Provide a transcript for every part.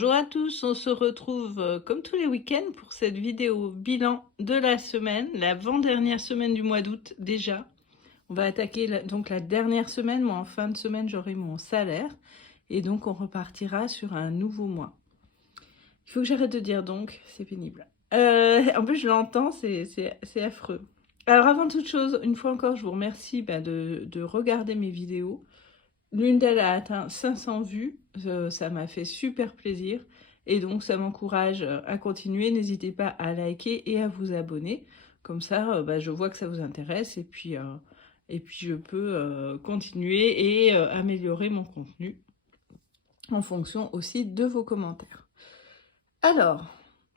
Bonjour à tous, on se retrouve comme tous les week-ends pour cette vidéo bilan de la semaine, l'avant-dernière semaine du mois d'août déjà. On va attaquer donc la dernière semaine, moi en fin de semaine j'aurai mon salaire et donc on repartira sur un nouveau mois. Il faut que j'arrête de dire donc, c'est pénible. En plus je l'entends, c'est affreux. Alors avant toute chose, une fois encore je vous remercie de regarder mes vidéos. L'une d'elles a atteint 500 vues, ça m'a fait super plaisir et donc ça m'encourage à continuer. N'hésitez pas à liker et à vous abonner, comme ça je vois que ça vous intéresse et puis je peux continuer et améliorer mon contenu en fonction aussi de vos commentaires. Alors,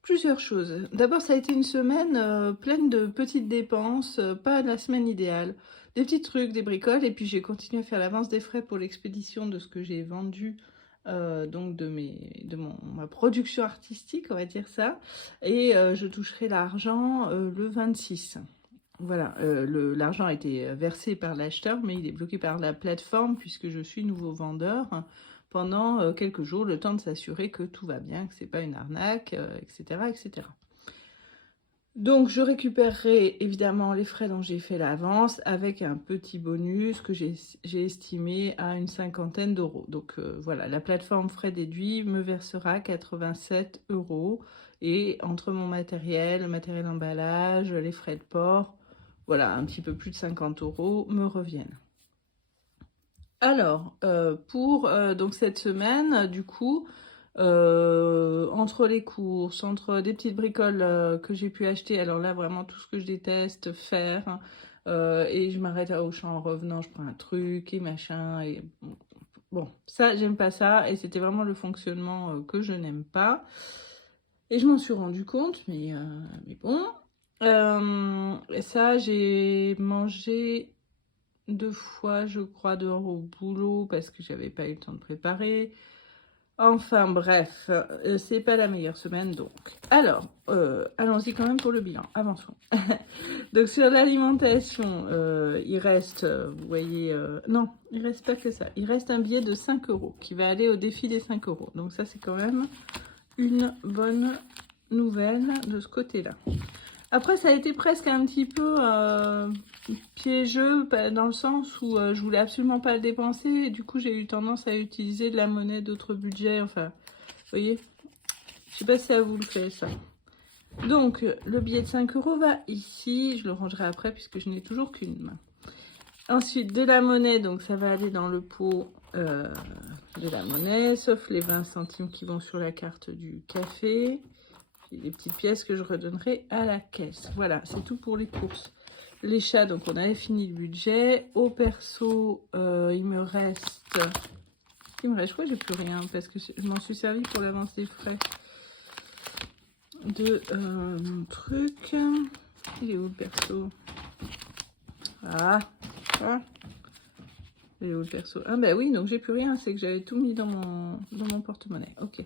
plusieurs choses. D'abord, ça a été une semaine pleine de petites dépenses, pas la semaine idéale. Des petits trucs, des bricoles, et puis j'ai continué à faire l'avance des frais pour l'expédition de ce que j'ai vendu, donc ma production artistique, on va dire ça. Et je toucherai l'argent le 26. Voilà, l'argent a été versé par l'acheteur, mais il est bloqué par la plateforme puisque je suis nouveau vendeur pendant quelques jours, le temps de s'assurer que tout va bien, que c'est pas une arnaque, etc., etc. Donc je récupérerai évidemment les frais dont j'ai fait l'avance avec un petit bonus que j'ai estimé à une cinquantaine d'euros. Donc voilà, la plateforme frais déduits me versera 87 euros et entre mon matériel, le matériel d'emballage, les frais de port, voilà, un petit peu plus de 50 euros me reviennent. Alors, pour donc cette semaine, du coup, entre les courses, entre des petites bricoles que j'ai pu acheter, alors là, vraiment, tout ce que je déteste faire, et je m'arrête à Auchan en revenant, je prends un truc et machin, et bon, ça, j'aime pas ça, et c'était vraiment le fonctionnement que je n'aime pas. Et je m'en suis rendu compte, mais bon. Et ça, j'ai mangé 2 fois, je crois, dehors au boulot parce que j'avais pas eu le temps de préparer. Enfin bref, c'est pas la meilleure semaine donc. Alors, allons-y quand même pour le bilan, avançons. Donc sur l'alimentation, il reste, vous voyez, non, il reste pas que ça. Il reste un billet de 5 euros qui va aller au défi des 5 euros. Donc ça c'est quand même une bonne nouvelle de ce côté-là. Après, ça a été presque un petit peu piégeux dans le sens où je voulais absolument pas le dépenser et du coup j'ai eu tendance à utiliser de la monnaie d'autres budgets. Enfin, vous voyez, je sais pas si ça vous le fait ça. Donc, le billet de 5 euros va ici. Je le rangerai après puisque je n'ai toujours qu'une main. Ensuite, de la monnaie, donc ça va aller dans le pot de la monnaie, sauf les 20 centimes qui vont sur la carte du café. J'ai des petites pièces que je redonnerai à la caisse. Voilà, c'est tout pour les courses. Les chats, donc on avait fini le budget. Au perso, il me reste... je crois que j'ai plus rien parce que je m'en suis servi pour l'avance des frais de mon truc. Il est où le perso? Ah, il est où le perso? Ah bah oui, donc j'ai plus rien, c'est que j'avais tout mis dans mon porte-monnaie. Ok.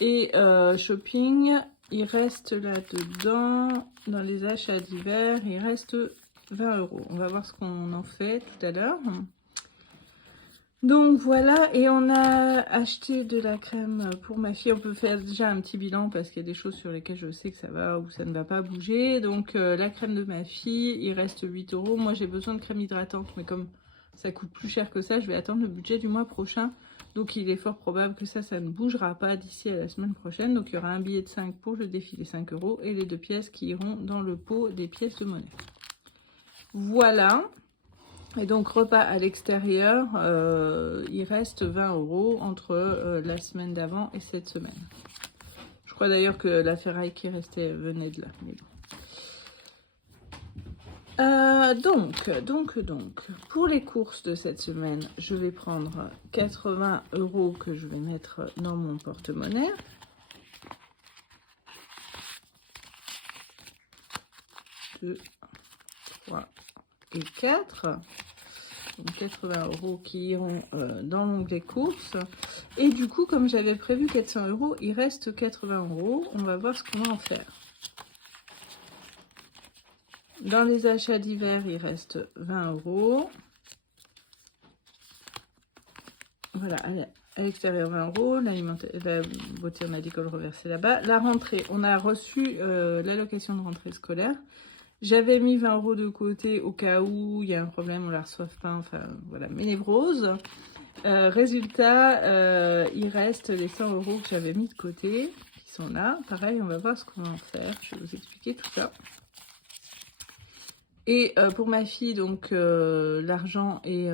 Et shopping, il reste là-dedans, dans les achats d'hiver, il reste 20 euros. On va voir ce qu'on en fait tout à l'heure. Donc voilà, et on a acheté de la crème pour ma fille. On peut faire déjà un petit bilan parce qu'il y a des choses sur lesquelles je sais que ça va ou ça ne va pas bouger. Donc la crème de ma fille, il reste 8 euros. Moi j'ai besoin de crème hydratante, mais comme ça coûte plus cher que ça, je vais attendre le budget du mois prochain. Donc il est fort probable que ça ne bougera pas d'ici à la semaine prochaine. Donc il y aura un billet de 5 pour le défi des 5 euros et les 2 pièces qui iront dans le pot des pièces de monnaie. Voilà. Et donc repas à l'extérieur, il reste 20 euros entre la semaine d'avant et cette semaine. Je crois d'ailleurs que la ferraille qui restait venait de là. Mais bon. Donc, pour les courses de cette semaine, je vais prendre 80 euros que je vais mettre dans mon porte-monnaie. Deux, 3 et 4. Donc 80 euros qui iront dans l'onglet courses. Et du coup, comme j'avais prévu 400 euros, il reste 80 euros. On va voir ce qu'on va en faire. Dans les achats d'hiver, il reste 20 euros. Voilà, À l'extérieur 20 €, la voiture on a l'école reversée là-bas. La rentrée, on a reçu l'allocation de rentrée scolaire. J'avais mis 20 € de côté au cas où il y a un problème, on la reçoive pas, enfin voilà, mes névroses. Résultat, il reste les 100 € que j'avais mis de côté, qui sont là. Pareil, on va voir ce qu'on va en faire, je vais vous expliquer tout ça. Et pour ma fille, donc l'argent est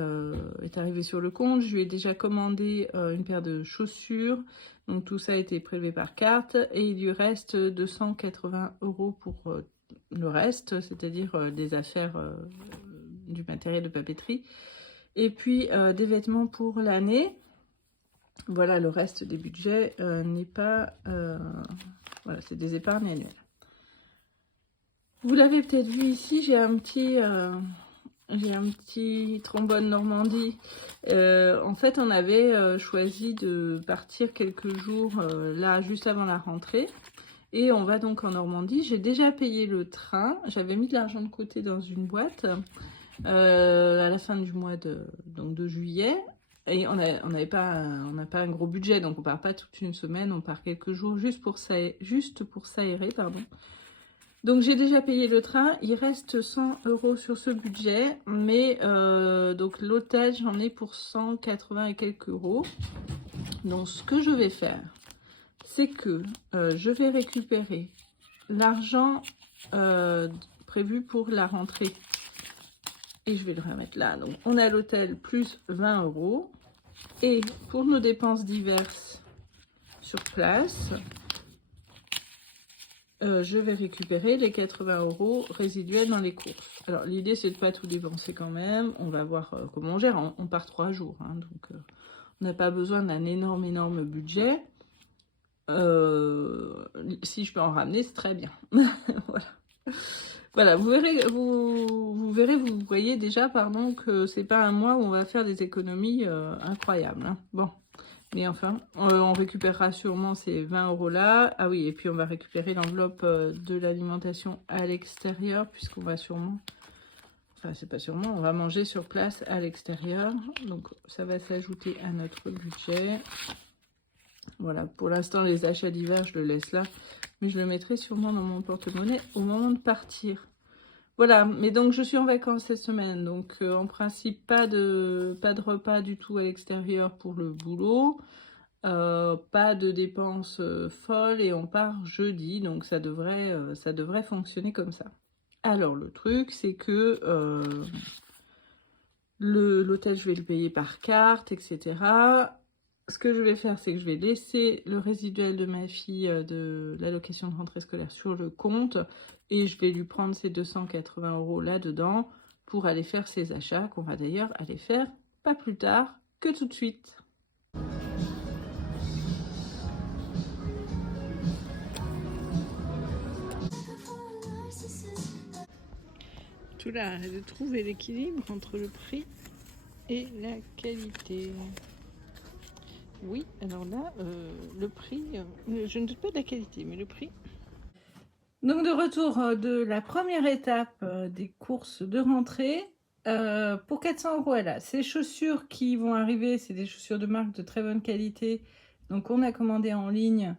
arrivé sur le compte. Je lui ai déjà commandé une paire de chaussures. Donc tout ça a été prélevé par carte. Et il lui reste 280 € pour le reste, c'est-à-dire des affaires, du matériel de papeterie. Et puis des vêtements pour l'année. Voilà, le reste des budgets n'est pas... voilà, c'est des épargnes annuelles. Vous l'avez peut-être vu ici, j'ai un petit trombone Normandie. En fait, on avait choisi de partir quelques jours là, juste avant la rentrée. Et on va donc en Normandie. J'ai déjà payé le train. J'avais mis de l'argent de côté dans une boîte à la fin du mois de juillet. Et on n'a pas un gros budget, donc on part pas toute une semaine, on part quelques jours juste pour s'aérer, pardon. Donc j'ai déjà payé le train, il reste 100 € sur ce budget, mais donc l'hôtel j'en ai pour 180 et quelques euros. Donc ce que je vais faire, c'est que je vais récupérer l'argent prévu pour la rentrée. Et je vais le remettre là. Donc on a l'hôtel plus 20 €. Et pour nos dépenses diverses sur place, je vais récupérer les 80 € résiduels dans les courses. Alors l'idée c'est de pas tout dépenser quand même. On va voir comment on gère. On part 3 jours, hein, donc on n'a pas besoin d'un énorme budget. Si je peux en ramener, c'est très bien. Voilà. Voilà, vous voyez déjà, pardon, que c'est pas un mois où on va faire des économies incroyables. Hein. Bon. Mais enfin, on récupérera sûrement ces 20 € là. Ah oui, et puis on va récupérer l'enveloppe de l'alimentation à l'extérieur, puisqu'on va sûrement... Enfin, c'est pas sûrement, on va manger sur place à l'extérieur. Donc, ça va s'ajouter à notre budget. Voilà, pour l'instant, les achats d'hiver, je le laisse là. Mais je le mettrai sûrement dans mon porte-monnaie au moment de partir. Voilà, mais donc je suis en vacances cette semaine, donc en principe pas de repas du tout à l'extérieur pour le boulot, pas de dépenses folles et on part jeudi, donc ça devrait fonctionner comme ça. Alors le truc c'est que l'hôtel je vais le payer par carte, etc. Ce que je vais faire, c'est que je vais laisser le résiduel de ma fille de l'allocation de rentrée scolaire sur le compte et je vais lui prendre ces 280 € là-dedans pour aller faire ses achats qu'on va d'ailleurs aller faire pas plus tard que tout de suite. Tout là, de trouver l'équilibre entre le prix et la qualité. Oui, alors là, le prix, je ne doute pas de la qualité, mais le prix. Donc de retour de la première étape des courses de rentrée, pour 400 € elle a ces chaussures qui vont arriver, c'est des chaussures de marque de très bonne qualité, donc on a commandé en ligne,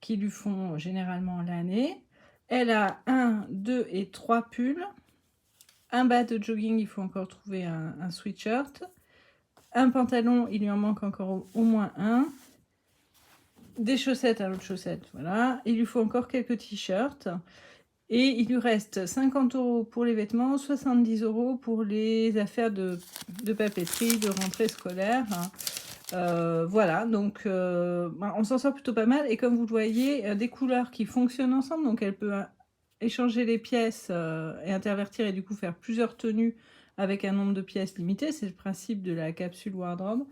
qui lui font généralement l'année. Elle a 1, 2 et 3 pulls, un bas de jogging, il faut encore trouver un sweatshirt. Un pantalon, il lui en manque encore au moins un. Des chaussettes à l'autre chaussette, voilà. Il lui faut encore quelques t-shirts. Et il lui reste 50 € pour les vêtements, 70 € pour les affaires de papeterie, de rentrée scolaire. Voilà, donc on s'en sort plutôt pas mal. Et comme vous le voyez, des couleurs qui fonctionnent ensemble. Donc elle peut échanger les pièces et intervertir et du coup faire plusieurs tenues avec un nombre de pièces limité. C'est le principe de la capsule wardrobe.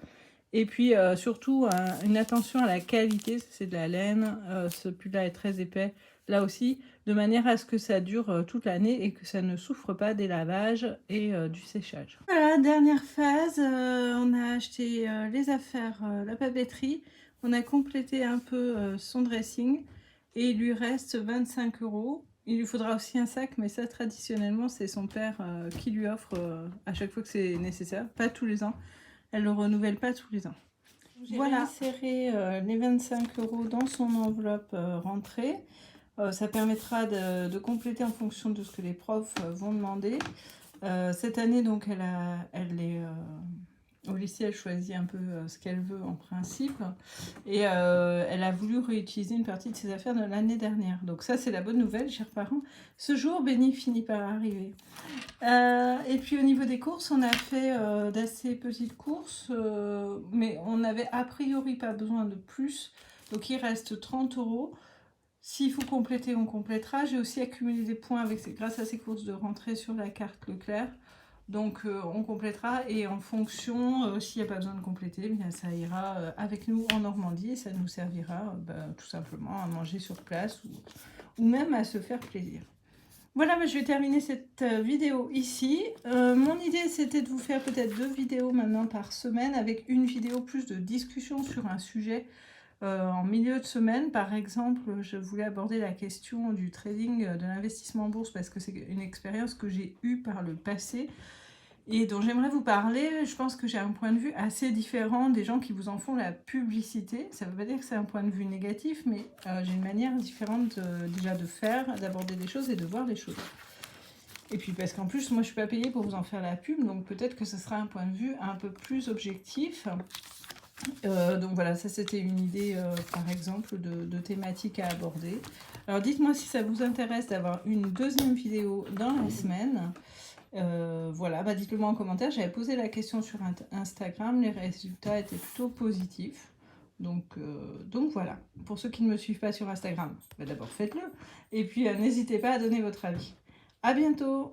Et puis surtout une attention à la qualité, c'est de la laine, ce pull-là est très épais là aussi, de manière à ce que ça dure toute l'année et que ça ne souffre pas des lavages et du séchage. Voilà, dernière phase, on a acheté les affaires, la papeterie, on a complété un peu son dressing et il lui reste 25 €. Il lui faudra aussi un sac, mais ça traditionnellement c'est son père qui lui offre à chaque fois que c'est nécessaire, pas tous les ans. Elle ne le renouvelle pas tous les ans. J'ai inséré les 25 € dans son enveloppe rentrée. Ça permettra de compléter en fonction de ce que les profs vont demander. Cette année, donc, elle est au lycée, elle choisit un peu ce qu'elle veut en principe. Et elle a voulu réutiliser une partie de ses affaires de l'année dernière. Donc ça, c'est la bonne nouvelle, chers parents. Ce jour béni finit par arriver. Et puis au niveau des courses, on a fait d'assez petites courses, mais on n'avait a priori pas besoin de plus. Donc il reste 30 €. S'il faut compléter, on complétera. J'ai aussi accumulé des points grâce à ces courses de rentrée sur la carte Leclerc. Donc on complétera et en fonction, s'il n'y a pas besoin de compléter, bien, ça ira avec nous en Normandie et ça nous servira tout simplement à manger sur place ou même à se faire plaisir. Voilà, je vais terminer cette vidéo ici. Mon idée, c'était de vous faire peut-être 2 vidéos maintenant par semaine avec une vidéo plus de discussion sur un sujet en milieu de semaine. Par exemple, je voulais aborder la question du trading, de l'investissement en bourse parce que c'est une expérience que j'ai eue par le passé et dont j'aimerais vous parler. Je pense que j'ai un point de vue assez différent des gens qui vous en font la publicité. Ça ne veut pas dire que c'est un point de vue négatif, mais j'ai une manière différente déjà de faire, d'aborder des choses et de voir les choses. Et puis parce qu'en plus, moi je ne suis pas payée pour vous en faire la pub, donc peut-être que ce sera un point de vue un peu plus objectif. Donc voilà, ça c'était une idée par exemple de thématique à aborder. Alors dites-moi si ça vous intéresse d'avoir une deuxième vidéo dans la semaine. Voilà, dites-le moi en commentaire. J'avais posé la question sur Instagram, les résultats étaient plutôt positifs. Donc voilà, pour ceux qui ne me suivent pas sur Instagram, d'abord faites-le. Et puis n'hésitez pas à donner votre avis. À bientôt!